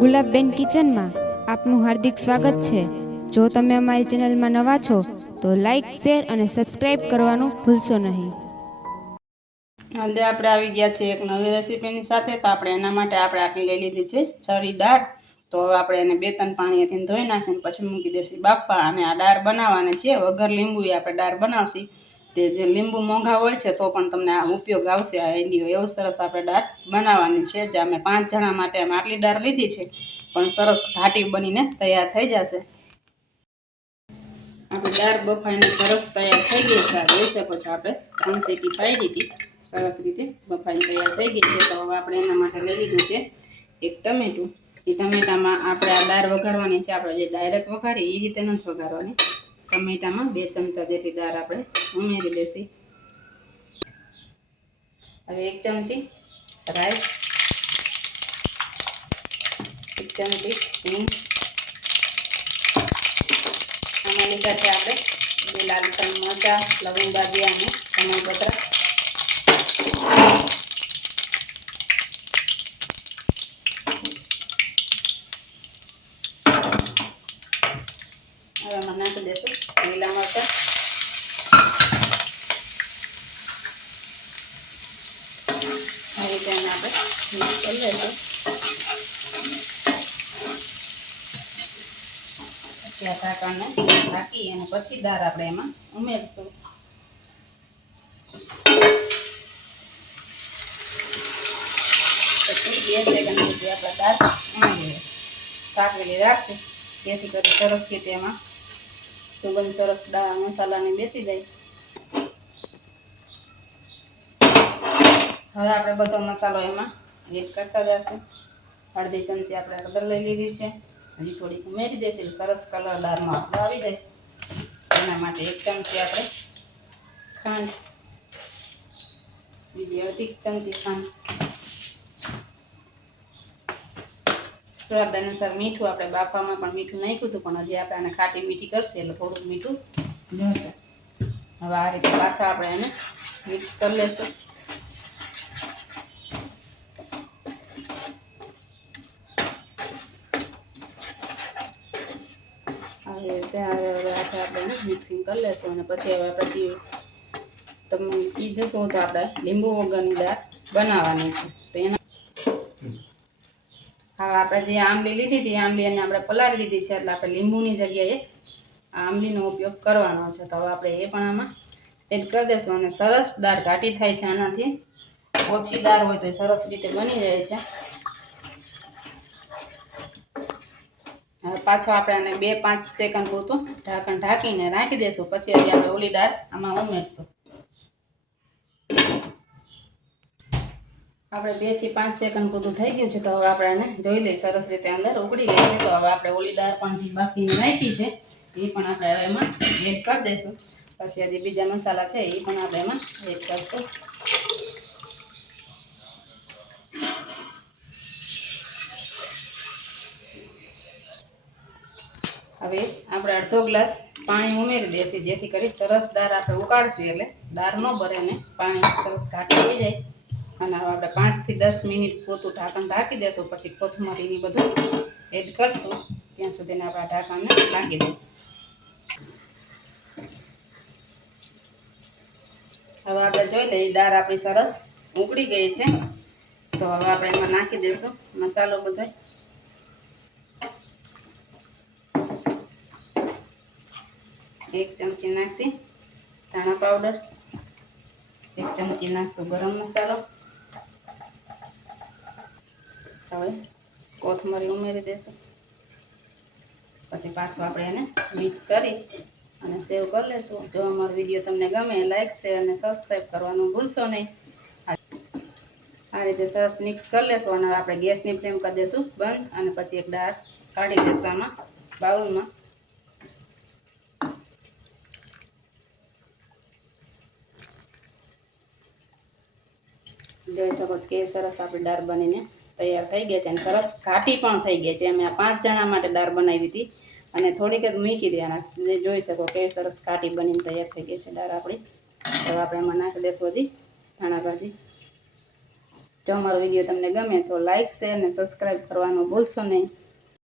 ગુલાબબેન કિચનમાં આપનું હાર્દિક સ્વાગત છે। જો તમે અમારી ચેનલમાં નવા છો તો લાઈક, શેર અને સબસ્ક્રાઇબ કરવાનું ભૂલશો નહીં। આજે આપણે આવી ગયા છીએ એક નવી રેસીપીની સાથે। તો આપણે એના માટે આપણે આટલી લઈ લીધી છે ચરી દાળ। તો હવે આપણે એને 2-3 પાણીથી ધોઈ નાખીને પછી મૂકી દઈશું બાફવા। અને આ દાળ બનાવવાની છે વગર લીંબુએ આપણે દાળ બનાવશી। તે જે લીંબુ મોંઘા હોય છે તો પણ તમને આ ઉપયોગ આવશે આ આઈડિયો। એવું સરસ આપણે દાળ બનાવવાની છે। જે અમે 5 જણા માટે અમે આટલી દાળ લીધી છે પણ સરસ ઘાટી બનીને તૈયાર થઈ જશે। આપણે દાળ બફાઈને સરસ તૈયાર થઈ ગઈ છે। આ જોઈ શકો છો આપણે 3 સીટી પાડી હતી, સરસ રીતે બફાઈને તૈયાર થઈ ગઈ છે। તો હવે આપણે એના માટે લઈ લીધું છે એક ટમેટું। એ ટમેટામાં આપણે આ દાળ વઘારવાની છે। આપણે જે ડાયરેક્ટ વઘારી એ રીતે નથી વઘારવાની। ટમેટામાં 2 ચમચા જેટલી દાળ આપણે ઉમેરી દેશી। હવે 1 ચમચી રાઈ, 1 ચમચી હિંગ, આમાં લીધા છે આપણે 2 લાલ મરચાં, લવિંગ બાદિયા અને ધનિયા પત્ર। હવે આમાં નાખી દઈશું લીલા મરચાં, હવે તેને આપણે મિક્સ કરી લઈશું। પછી આ ઢાંકણને ઢાંકી અને પછી દાળ આપણે એમાં ઉમેરશું। પછી 2 સેકન્ડ સુધી આપણે દાળ ઉમેરીએ, ઢાંકેલી રાખશે જેથી કરી સરસ રીતે એમાં સુગંધ સરસ દાળ મસાલાની બેસી જાય। હવે આપણે બધો મસાલો એમાં એડ કરતા જઈશું। અડધી ચમચી આપણે હળદર લઈ લીધી છે, હજી થોડીક ઉમેરી દઈશું સરસ કલર દાળમાં આપણો આવી જાય। એના માટે 1 ચમચી આપણે ખાંડ, બીજી અડધી ચમચી ખાંડ, સ્વાદ અનુસાર મીઠું। આપણે બાફામાં પણ મીઠું નાખ્યું હતું પણ હજી આપણે આને ખાટી મીઠી કરશે એટલે થોડુંક મીઠું જશે। હવે આ રીતે પાછા આપણે એને મિક્સ કરી લઈશું। હવે આપણે મિક્સિંગ કરી લઈશું અને પછી હવે તમને કીધું હતું તો આપણે લીંબુ વગરની દાળ બનાવવાની છે। તો એના હા આપણે જે આંબલી લીધી હતી આંબલી અને આપણે પલાળી દીધી છે એટલે આપણે લીંબુની જગ્યાએ આંબલીનો ઉપયોગ કરવાનો છે। તો હવે આપણે એ પણ આમાં એડ કરી દઈશું અને સરસ દાળ ઘાટી થાય છે। આનાથી ઓછી દાળ હોય તો સરસ રીતે બની જાય છે। હવે પાછો આપણે આને 2-5 સેકન્ડ પૂરતું ઢાંકણ ઢાંકીને રાખી દઈશું। પછી હજી આપણે ઓલી દાળ આમાં ઉમેરશું। આપણે 2 થી 5 સેકન્ડ પૂરતું થઈ ગયું છે। તો હવે આપણે એને જોઈ લઈએ સરસ રીતે અંદર ઉકળી ગઈ છે। તો હવે આપણે ઓલી દાળ પણ જે બાફીને રાખી છે એ પણ આપણે હવે એમાં એડ કરી દઈશું। પછી હજી બીજા મસાલા છે એ પણ આપણે એમાં એડ કરશું। હવે આપણે અડધો ગ્લાસ પાણી ઉમેરી દઈશું જેથી કરી સરસ દાળ આપણે ઉકાળશે એટલે દાળ ન ભરે અને પાણી સરસ ઘાટી થઈ જાય। અને હવે આપણે 5 થી 10 મિનિટ પૂરતું ઢાંકણ ઢાંકી દઈશું। પછી કોથમરીની બધું એડ કરશું ત્યાં સુધીને આપણે ઢાંકણને ઢાંકી દઈએ। હવે આપણે જોઈ લઈએ દાળ આપણી સરસ ઉકળી ગઈ છે। તો હવે આપણે એમાં નાખી દઈશું મસાલો બધો। 1 ચમચી નાખશી ધાણા પાવડર, 1 ચમચી નાખશું ગરમ મસાલો। હવે કોથમરી ઉમેરી દઈશું। પછી પાછું આપણે એને મિક્સ કરી અને સેવ કરી લઈશું। જો અમારો વિડીયો તમને ગમે લાઈક, શેર અને સબસ્ક્રાઈબ કરવાનું ભૂલશો નહીં। આ રીતે સરસ મિક્સ કરી લેશું અને આપણે ગેસની ફ્લેમ કરી દઈશું બંધ અને પછી એક દાળ કાઢી લઈશું આમાં બાઉલમાં। જોઈ શકો છો કે સરસ આપણી દાળ બનીને તૈયાર થઈ ગઈ છે અને સરસ ઘાટી પણ થઈ ગઈ છે। અમે આ 5 જણા માટે દાળ બનાવી હતી અને થોડીક જ મૂકી દેવાના। જોઈ શકો કે સરસ ઘાટી બનીને તૈયાર થઈ ગઈ છે દાળ આપણી। હવે આપણે એમાં નાખી દઈશું હજી ધાણા ભાજી। જો અમારો વિડીયો તમને ગમે તો લાઇક શેર અને સબસ્ક્રાઈબ કરવાનું ભૂલશો નહીં.